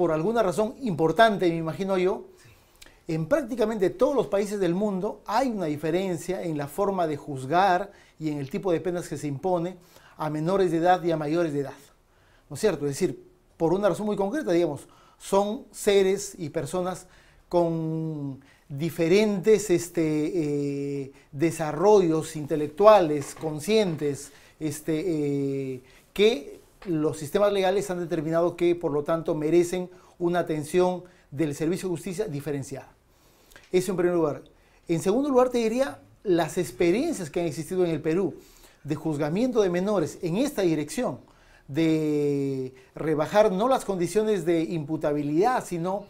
por alguna razón importante, me imagino yo, en prácticamente todos los países del mundo hay una diferencia en la forma de juzgar y en el tipo de penas que se impone a menores de edad y a mayores de edad, ¿no es cierto? Es decir, por una razón muy concreta, digamos, son seres y personas con diferentes desarrollos intelectuales, conscientes, que los sistemas legales han determinado que, por lo tanto, merecen una atención del servicio de justicia diferenciada. Eso en primer lugar. En segundo lugar, te diría las experiencias que han existido en el Perú de juzgamiento de menores en esta dirección, de rebajar no las condiciones de imputabilidad, sino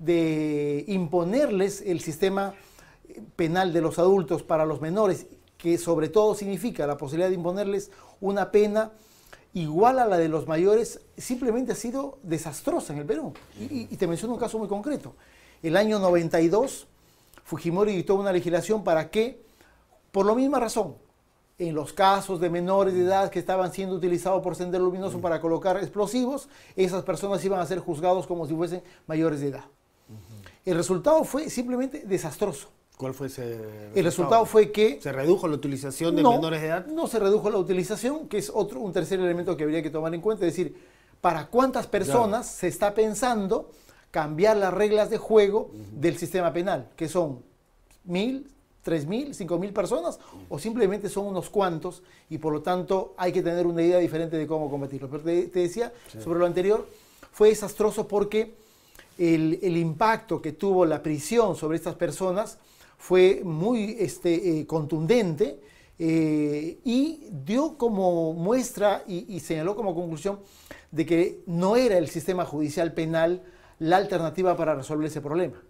de imponerles el sistema penal de los adultos para los menores, que sobre todo significa la posibilidad de imponerles una pena igual a la de los mayores, simplemente ha sido desastrosa en el Perú. Y te menciono un caso muy concreto. El año 92, Fujimori dictó una legislación para que, por la misma razón, en los casos de menores de edad que estaban siendo utilizados por Sendero Luminoso para colocar explosivos, esas personas iban a ser juzgados como si fuesen mayores de edad. El resultado fue simplemente desastroso. ¿Cuál fue ese resultado? El resultado fue que... ¿Se redujo la utilización de menores de edad? No se redujo la utilización, que es un tercer elemento que habría que tomar en cuenta. Es decir, ¿para cuántas personas se está pensando cambiar las reglas de juego del sistema penal? ¿Que son 1.000, 3.000, 5.000 personas? ¿O simplemente son unos cuantos y por lo tanto hay que tener una idea diferente de cómo combatirlo? Pero te decía, sobre lo anterior, fue desastroso porque el impacto que tuvo la prisión sobre estas personas fue muy contundente y dio como muestra y señaló como conclusión de que no era el sistema judicial penal la alternativa para resolver ese problema.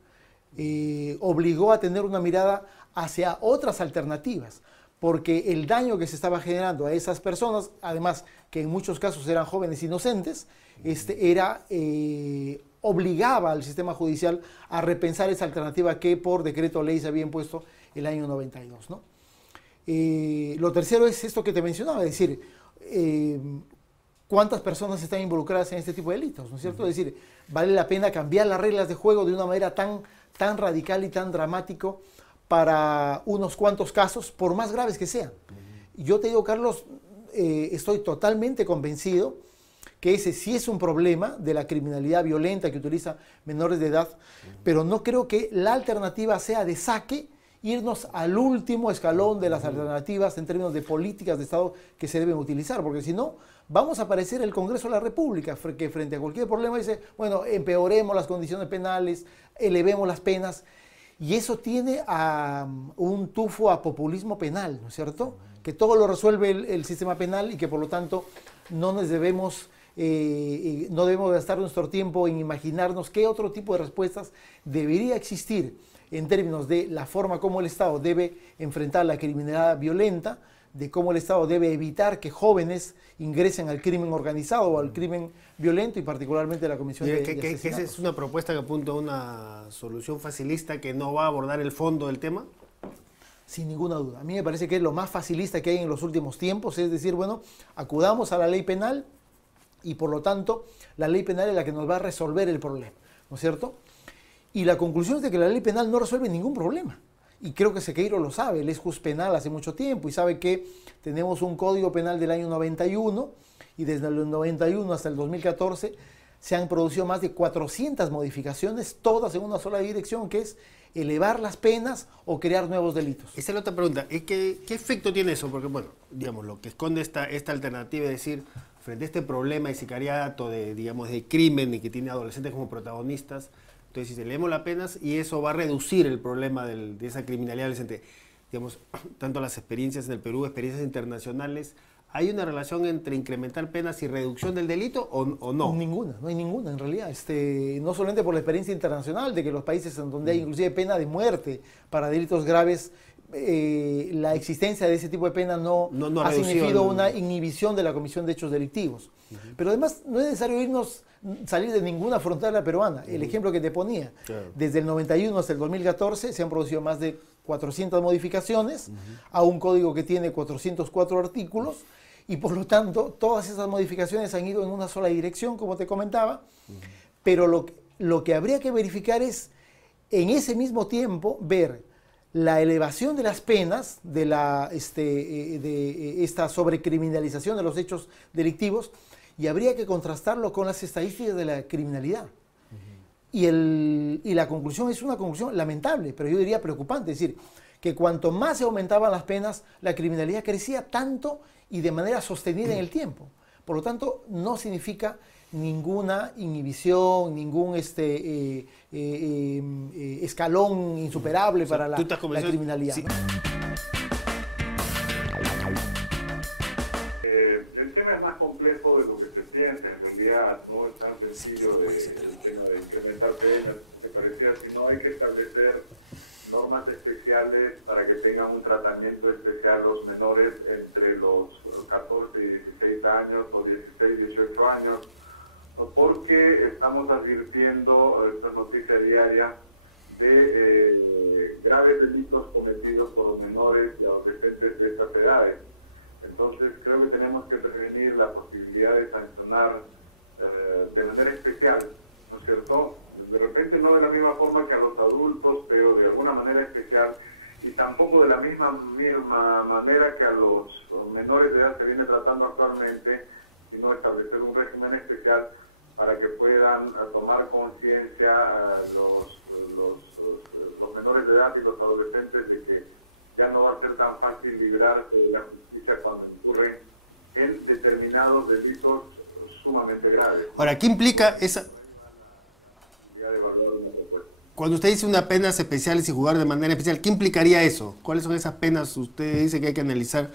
Obligó a tener una mirada hacia otras alternativas, porque el daño que se estaba generando a esas personas, además que en muchos casos eran jóvenes inocentes, obligaba al sistema judicial a repensar esa alternativa que por decreto ley se había impuesto el año 92, ¿no? Lo tercero es esto que te mencionaba, es decir, cuántas personas están involucradas en este tipo de delitos, ¿no es cierto? Es decir, vale la pena cambiar las reglas de juego de una manera tan radical y tan dramático para unos cuantos casos, por más graves que sean. Yo te digo, Carlos, estoy totalmente convencido que ese sí es un problema de la criminalidad violenta que utiliza menores de edad, pero no creo que la alternativa sea de saque irnos al último escalón de las alternativas en términos de políticas de Estado que se deben utilizar, porque si no, vamos a parecer el Congreso de la República, que frente a cualquier problema dice, bueno, empeoremos las condiciones penales, elevemos las penas, y eso tiene a un tufo a populismo penal, ¿no es cierto? Que todo lo resuelve el sistema penal y que por lo tanto no debemos gastar nuestro tiempo en imaginarnos qué otro tipo de respuestas debería existir en términos de la forma como el Estado debe enfrentar la criminalidad violenta, de cómo el Estado debe evitar que jóvenes ingresen al crimen organizado o al crimen violento y particularmente la comisión de asesinatos. ¿Esa es una propuesta que apunta a una solución facilista que no va a abordar el fondo del tema? Sin ninguna duda. A mí me parece que es lo más facilista que hay en los últimos tiempos, es decir, bueno, acudamos a la ley penal y por lo tanto la ley penal es la que nos va a resolver el problema, ¿no es cierto? Y la conclusión es de que la ley penal no resuelve ningún problema. Y creo que Sequeiro lo sabe, él es juez penal hace mucho tiempo y sabe que tenemos un código penal del año 91 y desde el 91 hasta el 2014 se han producido más de 400 modificaciones, todas en una sola dirección, que es elevar las penas o crear nuevos delitos. Esa es la otra pregunta. ¿Qué efecto tiene eso? Porque, bueno, digamos, lo que esconde esta alternativa es decir, frente a este problema de sicariato, de crimen y que tiene adolescentes como protagonistas, entonces si elevamos las penas y eso va a reducir el problema de esa criminalidad adolescente. Digamos, tanto las experiencias en el Perú, experiencias internacionales, ¿hay una relación entre incrementar penas y reducción del delito o no? Ninguna, no hay ninguna en realidad. No solamente por la experiencia internacional de que los países en donde hay inclusive pena de muerte para delitos graves, la existencia de ese tipo de pena no ha significado una inhibición de la comisión de hechos delictivos. Pero además no es necesario salir de ninguna frontera peruana. El ejemplo que te ponía, desde el 91 hasta el 2014 se han producido más de 400 modificaciones a un código que tiene 404 artículos y por lo tanto todas esas modificaciones han ido en una sola dirección, como te comentaba, Pero lo que habría que verificar es, en ese mismo tiempo, ver la elevación de las penas, de esta sobrecriminalización de los hechos delictivos, y habría que contrastarlo con las estadísticas de la criminalidad. Y la conclusión es una conclusión lamentable, pero yo diría preocupante, es decir, que cuanto más se aumentaban las penas, la criminalidad crecía tanto y de manera sostenida en el tiempo. Por lo tanto, no significa ninguna inhibición, ningún escalón insuperable para la criminalidad. Sí. El tema es más complejo de lo que se piensa. En realidad no es tan sencillo el tema de incrementar penas. Me parecía, si no hay que establecer normas especiales para que tengan un tratamiento especial los menores entre los 14 y 16 años o 16, 18 años, porque estamos advirtiendo, esta noticia diaria, de graves delitos cometidos por los menores y adolescentes de estas edades. Entonces creo que tenemos que prevenir la posibilidad de sancionar de manera especial, ¿no es cierto? De repente no de la misma forma que a los adultos, pero de alguna manera especial, y tampoco de la misma manera que a los menores de edad se viene tratando actualmente, sino establecer un régimen especial para que puedan tomar conciencia los menores de edad y los adolescentes de que ya no va a ser tan fácil librarse de la justicia cuando incurren en determinados delitos sumamente graves. Ahora, ¿qué implica esa? Cuando usted dice unas penas especiales y jugar de manera especial, ¿qué implicaría eso? ¿Cuáles son esas penas? Usted dice que hay que analizar,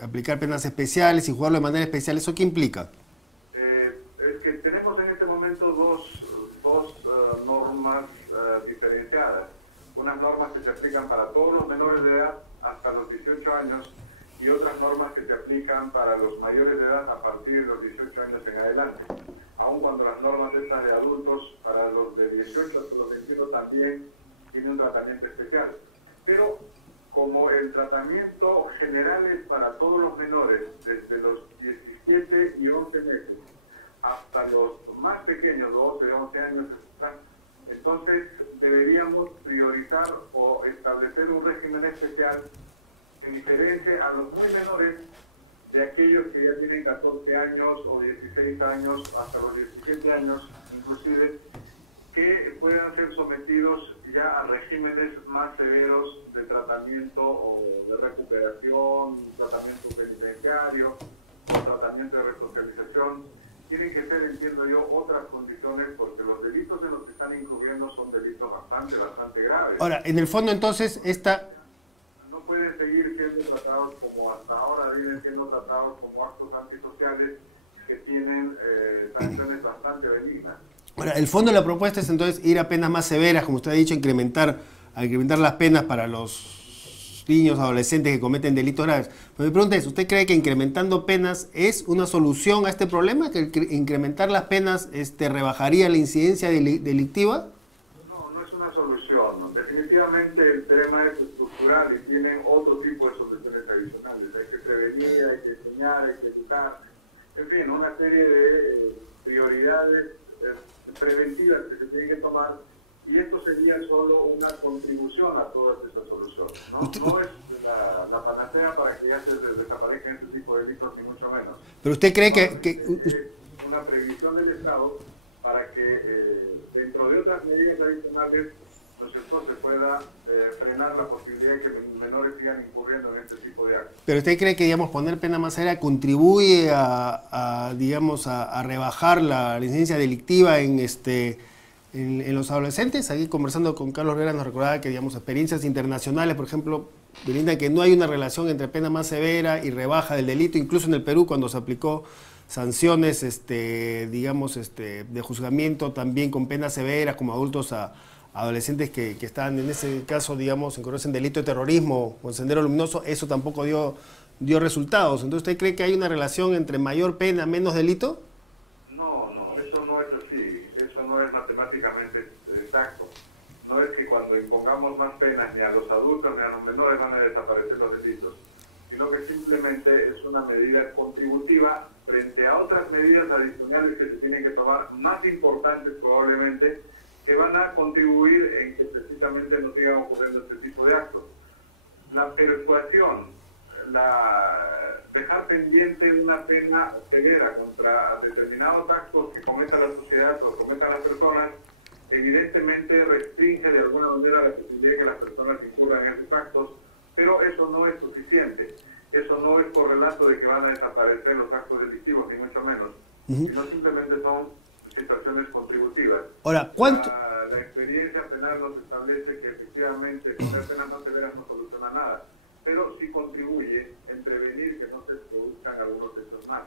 aplicar penas especiales y jugarlo de manera especial. ¿Eso qué implica? Es que tenemos en este momento dos normas diferenciadas. Unas normas que se aplican para todos los menores de edad hasta los 18 años y otras normas que se aplican para los mayores de edad a partir de los 18 años en adelante. Aun cuando las normas estas de adultos para los de 18 hasta los 21 también tienen un tratamiento especial. Pero como el tratamiento general es para todos los menores, desde los 17 y 11 meses hasta los más pequeños, 12, 11 años, entonces deberíamos priorizar o establecer un régimen especial en diferencia a los muy menores de aquellos que ya tienen 14 años o 16 años, hasta los 17 años inclusive, que puedan ser sometidos ya a regímenes más severos de tratamiento o de recuperación, tratamiento penitenciario, o tratamiento de resocialización. Tienen que ser, entiendo yo, otras condiciones porque los delitos en los que están incurriendo son delitos bastante graves. Ahora, en el fondo entonces no pueden seguir siendo tratados como hasta ahora vienen siendo tratados como actos antisociales que tienen sanciones bastante benignas. Ahora, el fondo de la propuesta es entonces ir a penas más severas, como usted ha dicho, incrementar las penas para los niños, adolescentes que cometen delitos graves. Pero mi pregunta es, ¿usted cree que incrementando penas es una solución a este problema? ¿Que incrementar las penas rebajaría la incidencia delictiva? No es una solución. Definitivamente el tema es estructural y tienen otro tipo de soluciones adicionales. Hay que prevenir, hay que enseñar, hay que educar. En fin, una serie de prioridades preventivas que se tienen que tomar, y esto sería solo una contribución a todas estas soluciones. No es la panacea para que ya se desaparezcan este tipo de delitos, ni mucho menos. Pero usted cree es una previsión del Estado para que dentro de otras medidas adicionales se pueda frenar la posibilidad de que los menores sigan incurriendo en este tipo de actos. ¿Pero usted cree que, digamos, poner pena más severa contribuye a rebajar la incidencia delictiva en los adolescentes? Aquí conversando con Carlos Herrera nos recordaba que, digamos, experiencias internacionales, por ejemplo, brindan que no hay una relación entre pena más severa y rebaja del delito. Incluso en el Perú, cuando se aplicó sanciones, de juzgamiento también con penas severas como adultos a adolescentes que están en ese caso, digamos, incurridos en delito de terrorismo o en Sendero Luminoso, eso tampoco dio resultados. Entonces, ¿usted cree que hay una relación entre mayor pena, menos delito? No, eso no es así. Eso no es matemáticamente exacto. No es que cuando impongamos más penas ni a los adultos ni a los menores van a desaparecer los delitos, sino que simplemente es una medida contributiva frente a otras medidas adicionales que se tienen que tomar, más importantes probablemente, que van a contribuir en que precisamente no sigan ocurriendo este tipo de actos. La persuasión, dejar pendiente una pena severa contra determinados actos que cometa la sociedad o cometan las personas, evidentemente restringe de alguna manera la posibilidad de que las personas incurran en esos actos, pero eso no es suficiente. Eso no es correlato de que van a desaparecer los actos delictivos, ni mucho menos, sino simplemente son situaciones contributivas. Ahora, ¿cuánto? La experiencia penal nos establece que efectivamente poner penas más severas no soluciona nada, pero sí contribuye en prevenir que no se produzcan algunos hechos más.